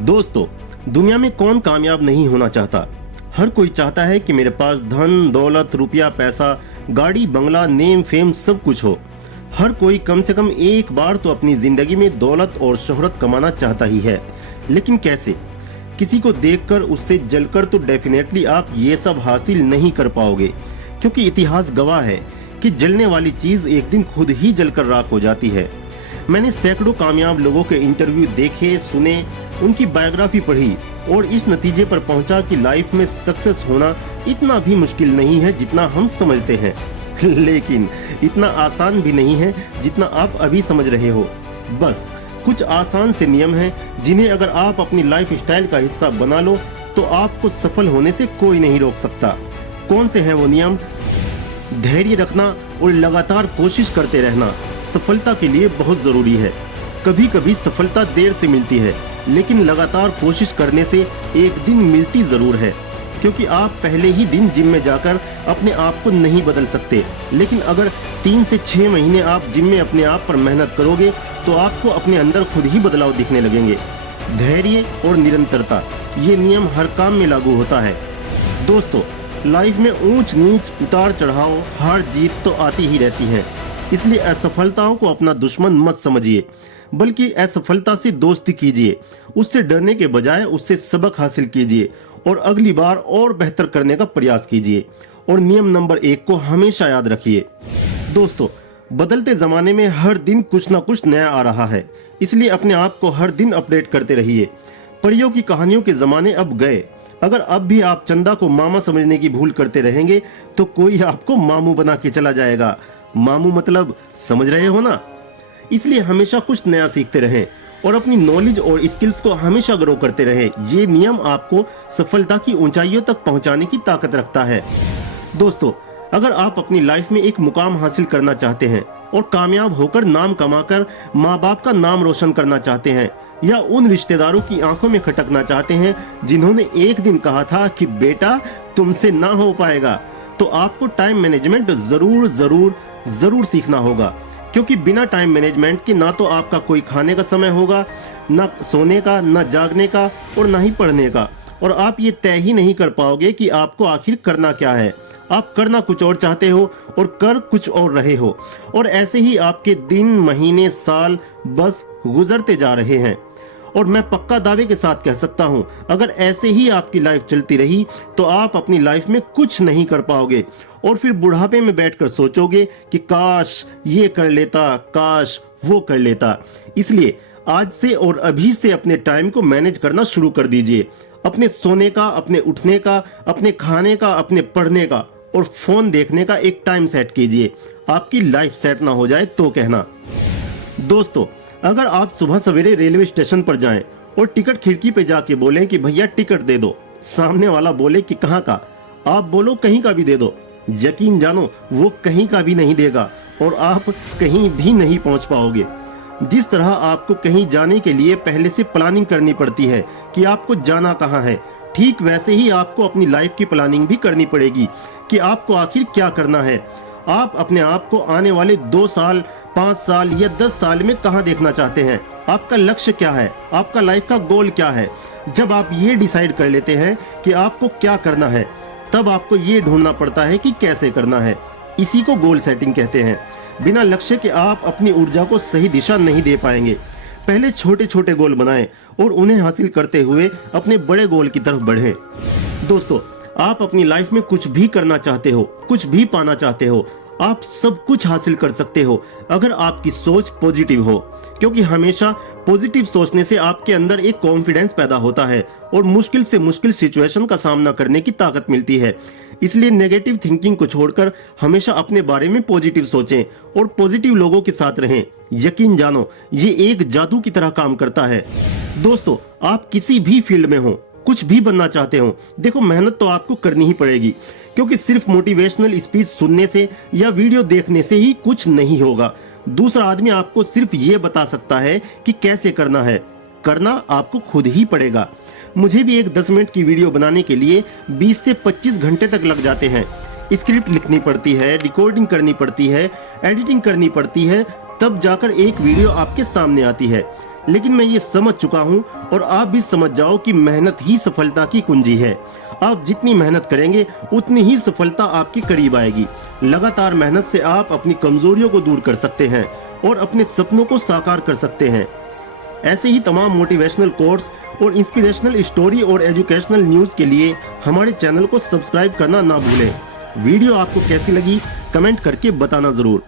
दोस्तों, दुनिया में कौन कामयाब नहीं होना चाहता। हर कोई चाहता है कि मेरे पास धन दौलत रुपया पैसा गाड़ी बंगला नेम फेम सब कुछ हो। हर कोई कम से कम एक बार तो अपनी जिंदगी में दौलत और शोहरत कमाना चाहता ही है, लेकिन कैसे? किसी को देखकर उससे जलकर तो डेफिनेटली आप ये सब हासिल नहीं कर पाओगे, क्योंकि इतिहास गवाह है कि जलने वाली चीज एक दिन खुद ही जलकर राख हो जाती है। मैंने सैकड़ों कामयाब लोगों के इंटरव्यू देखे सुने, उनकी बायोग्राफी पढ़ी और इस नतीजे पर पहुंचा कि लाइफ में सक्सेस होना इतना भी मुश्किल नहीं है जितना हम समझते हैं, लेकिन इतना आसान भी नहीं है जितना आप अभी समझ रहे हो। बस कुछ आसान से नियम हैं जिन्हें अगर आप अपनी लाइफ स्टाइल का हिस्सा बना लो तो आपको सफल होने से कोई नहीं रोक सकता। कौन से हैं वो नियम? धैर्य रखना और लगातार कोशिश करते रहना सफलता के लिए बहुत जरूरी है। कभी कभी सफलता देर से मिलती है, लेकिन लगातार कोशिश करने से एक दिन मिलती जरूर है, क्योंकि आप पहले ही दिन जिम में जाकर अपने आप को नहीं बदल सकते, लेकिन अगर 3 से 6 महीने आप जिम में अपने आप पर मेहनत करोगे तो आपको अपने अंदर खुद ही बदलाव दिखने लगेंगे। धैर्य और निरंतरता, ये नियम हर काम में लागू होता है। दोस्तों, लाइफ में ऊंच नीच उतार चढ़ाव हार जीत तो आती ही रहती है, इसलिए असफलताओं को अपना दुश्मन मत समझिए, बल्कि असफलता से दोस्ती कीजिए। उससे डरने के बजाय उससे सबक हासिल कीजिए और अगली बार और बेहतर करने का प्रयास कीजिए। और नियम नंबर 1 को हमेशा याद रखिए। दोस्तों, बदलते जमाने में हर दिन कुछ ना कुछ नया आ रहा है, इसलिए अपने आप को हर दिन अपडेट करते रहिए। परियों की कहानियों के जमाने अब गए। अगर अब भी आप चंदा को मामा समझने की भूल करते रहेंगे तो कोई आपको मामू बना के चला जाएगा। मामू मतलब समझ रहे हो ना? इसलिए हमेशा कुछ नया सीखते रहें और अपनी नॉलेज और स्किल्स को हमेशा ग्रो करते रहें। ये नियम आपको सफलता की ऊंचाइयों तक पहुंचाने की ताकत रखता है। दोस्तों, अगर आप अपनी लाइफ में एक मुकाम हासिल करना चाहते हैं और कामयाब होकर नाम कमाकर माँ बाप का नाम रोशन करना चाहते हैं, या उन रिश्तेदारों की आंखों में खटकना चाहते हैं जिन्होंने एक दिन कहा था कि बेटा तुमसे ना हो पाएगा, तो आपको टाइम मैनेजमेंट जरूर सीखना होगा। क्योंकि बिना टाइम मैनेजमेंट के ना तो आपका कोई खाने का समय होगा, ना सोने का, ना जागने का और ना ही पढ़ने का, और आप ये तय ही नहीं कर पाओगे कि आपको आखिर करना क्या है। आप करना कुछ और चाहते हो और कर कुछ और रहे हो, और ऐसे ही आपके दिन महीने साल बस गुजरते जा रहे हैं। और मैं पक्का दावे के साथ कह सकता हूं, अगर ऐसे ही आपकी लाइफ चलती रही तो आप अपनी लाइफ में कुछ नहीं कर पाओगे और फिर बुढ़ापे में बैठकर सोचोगे कि काश ये कर लेता, काश वो कर लेता। इसलिए आज से और अभी से अपने टाइम को मैनेज करना शुरू कर दीजिए। अपने सोने का, अपने उठने का, अपने खाने का, अपने पढ़ने का और फोन देखने का एक टाइम सेट कीजिए। आपकी लाइफ सेट ना हो जाए तो कहना। दोस्तों, अगर आप सुबह सवेरे रेलवे स्टेशन पर जाएं और टिकट खिड़की पे जाके बोलें कि भैया टिकट दे दो, सामने वाला बोले कि कहाँ का, आप बोलो कहीं का भी दे दो, यकीन जानो वो कहीं का भी नहीं देगा और आप कहीं भी नहीं पहुंच पाओगे। जिस तरह आपको कहीं जाने के लिए पहले से प्लानिंग करनी पड़ती है कि आपको जाना कहाँ है, ठीक वैसे ही आपको अपनी लाइफ की प्लानिंग भी करनी पड़ेगी कि आपको आखिर क्या करना है। आप अपने आप को आने वाले 2 साल 5 साल या 10 साल में कहां देखना चाहते हैं? आपका लक्ष्य क्या है? आपका लाइफ का गोल क्या है? जब आप ये डिसाइड कर लेते हैं कि आपको क्या करना है, तब आपको ये ढूंढना पड़ता है कि कैसे करना है। इसी को गोल सेटिंग कहते हैं। बिना लक्ष्य के आप अपनी ऊर्जा को सही दिशा नहीं दे पाएंगे। पहले छोटे छोटे गोल बनाएं और उन्हें हासिल करते हुए अपने बड़े गोल की तरफ बढ़ें। दोस्तों, आप अपनी लाइफ में कुछ भी करना चाहते हो, कुछ भी पाना चाहते हो, आप सब कुछ हासिल कर सकते हो अगर आपकी सोच पॉजिटिव हो, क्योंकि हमेशा पॉजिटिव सोचने से आपके अंदर एक कॉन्फिडेंस पैदा होता है और मुश्किल से मुश्किल सिचुएशन का सामना करने की ताकत मिलती है। इसलिए नेगेटिव थिंकिंग को छोड़कर हमेशा अपने बारे में पॉजिटिव सोचें और पॉजिटिव लोगों के साथ रहें। यकीन जानो, ये एक जादू की तरह काम करता है। दोस्तों, आप किसी भी फील्ड में हो, कुछ भी बनना चाहते हो, देखो मेहनत तो आपको करनी ही पड़ेगी, क्योंकि सिर्फ मोटिवेशनल स्पीच सुनने से या वीडियो देखने से ही कुछ नहीं होगा। दूसरा आदमी आपको सिर्फ ये बता सकता है कि कैसे करना है, करना आपको खुद ही पड़ेगा। मुझे भी एक 10 मिनट की वीडियो बनाने के लिए 20 से 25 घंटे तक लग जाते हैं। स्क्रिप्ट लिखनी पड़ती है, रिकॉर्डिंग करनी पड़ती है, एडिटिंग करनी पड़ती है, तब जाकर एक वीडियो आपके सामने आती है। लेकिन मैं ये समझ चुका हूँ और आप भी समझ जाओ कि मेहनत ही सफलता की कुंजी है। आप जितनी मेहनत करेंगे उतनी ही सफलता आपके करीब आएगी। लगातार मेहनत से आप अपनी कमजोरियों को दूर कर सकते हैं और अपने सपनों को साकार कर सकते हैं। ऐसे ही तमाम मोटिवेशनल कोट्स और इंस्पिरेशनल स्टोरी और एजुकेशनल न्यूज़ के लिए हमारे चैनल को सब्सक्राइब करना ना भूलें। वीडियो आपको कैसी लगी कमेंट करके बताना जरूर।